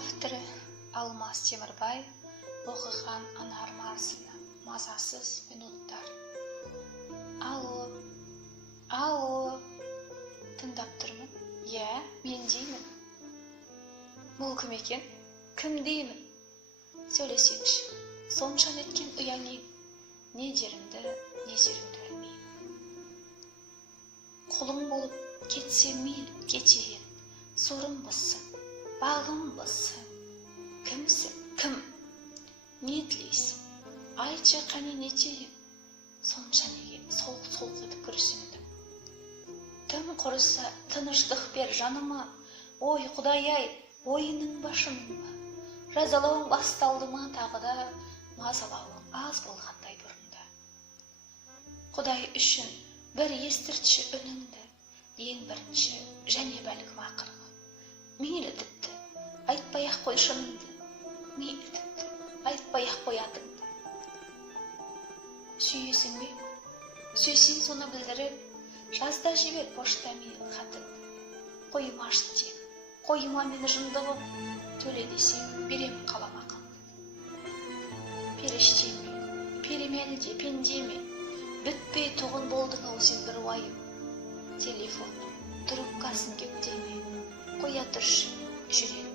Авторы Алмас Темірбай. Оқыған Анар Марсина. Мазасыз минуттар. Алло. Тыңдап тұрмын. Иә, мен деймін. Бұл кім екен? Кім деймін? Сөйлесеңші. Сонша неткен ұяң ең. Не дерімді, не серімді білмеймін. Құлың болып кетсе мейлі кетейін. Сорым бұссын, бағым бұссын. Кімсің, кім? Не тілейсің? Айтшы қане не тейін? Сонша неге солқ-солқ етіп күрсіндің. Тым құрыса тыныштық бер жаныма. Ой, Құдай-ай, ойының башымын ба? Жазалауың басталды ма тағы да, мазалауың аз болғандай бұрында. Құдай үшін бір естіртші үніңді, ең бірінші және бәлкім ақырғы. Мейлі тіпті, айтпай-ақ қой шыныңды. Мейлі тіпті, айтпай-ақ қой атыңды. Сүйесің бе? Сүйсең соны білдіріп, жазда жібер поштамен хатыңды. Қоймаш тек, қойма мені жындығым, төле десең берем қаламақыңды. Періште ме, перемен де, пенде ме, бітпей тұғын болдың ау сен бір уайым. Телефонның трубкасын кептеме, қоя тұршы жүрек.